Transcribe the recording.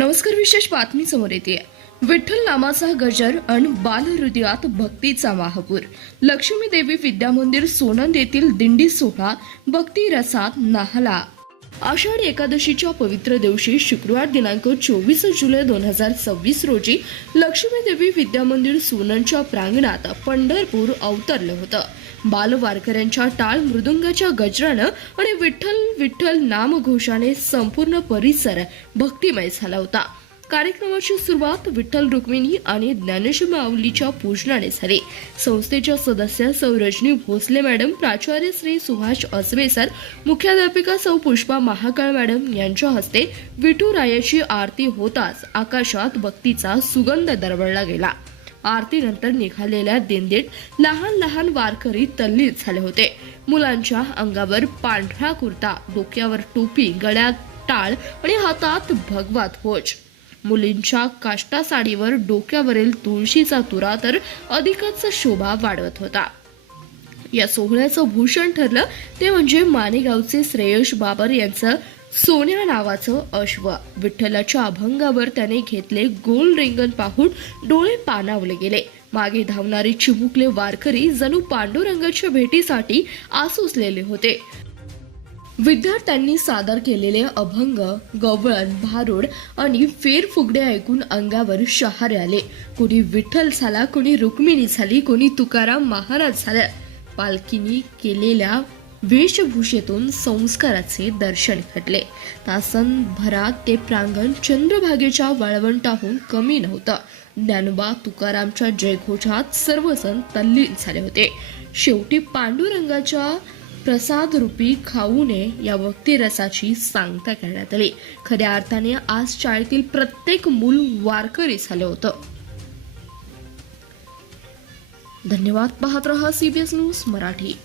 नमस्कार. विशेष बातमी समोर येते. विठ्ठल नामाचा गजर अन बालहृदयात भक्तीचा महापूर. लक्ष्मी देवी विद्यामंदिर सोनंद येथील दिंडी सोहळा भक्ती रसात न्हाला. आषाढी एकादशीच्या पवित्र दिवशी शुक्रवार दिनांक 24 जुलै 2026 रोजी लक्ष्मी देवी विद्यामंदिर सोनंदच्या प्रांगणात पंढरपूर अवतरलं होतं. बालवारकऱ्यांच्या टाळ मृदुंगाच्या गजरानं आणि विठ्ठल विठ्ठल नामघोषाने संपूर्ण परिसर भक्तिमय झाला होता. कार्यक्रमाची सुरुवात विठ्ठल रुक्मिणी आणि ज्ञानेश्वर माऊलीच्या पूजनाने झाली. संस्थेच्या सदस्य सौ रजनी भोसले मॅडम, प्राचार्य श्री सुभाष असवे सर, मुख्याध्यापिका सौ पुष्पा महाकाळ मॅडम यांच्या हस्ते विठुरायाची आरती होताच आकाशात भक्तीचा सुगंध दरवळला गेला. आरतीनंतर निघालेल्या दिंडीत लहान लहान वारकरी तल्लीन झाले होते. मुलांच्या अंगावर पांढरा कुर्ता, डोक्यावर टोपी, गळ्यात टाळ आणि हातात भगवा ध्वज. मुलींच्या काष्टा साडीवर डोक्यावरील तुळशीचा तुरा तर अधिकच शोभा वाढवत होता. या सोहळ्याचं भूषण ठरलं ते म्हणजे मानेगावचे श्रेयश बाबर यांचं सोन्या नावाचं अश्व. विठ्ठलाच्या अभंगावर त्याने घेतले गोल रिंगण पाहून डोळे पाणावले गेले. मागे धावणारे चिमुकले वारकरी जणू पांडुरंगाच्या भेटीसाठी आसुसलेले होते. विद्यार्थ्यांनी सादर केलेले अभंग, गवळण, भारुड आणि फेरफुगडे ऐकून अंगावर शहारे आले. कोणी विठ्ठल झाला, कोणी रुक्मिणी झाली, कोणी तुकाराम महाराज झाला. पालखीनी केलेल्या वेशभूषेतून संस्काराचे दर्शन घडले. तासनभरात ते प्रांगण चंद्रभागेच्या वाळवंटाहून कमी नव्हतं. ज्ञानोबा तुकारामच्या जयघोषात सर्वजण तल्लीन झाले होते. शेवटी पांडुरंगाच्या प्रसाद रूपी खाऊने या भक्ती रसाची सांगता करण्यात आली. खऱ्या अर्थाने आज शाळेतील प्रत्येक मूल वारकरी झाले होतं. धन्यवाद. पाहत रहा CBS न्यूज मराठी.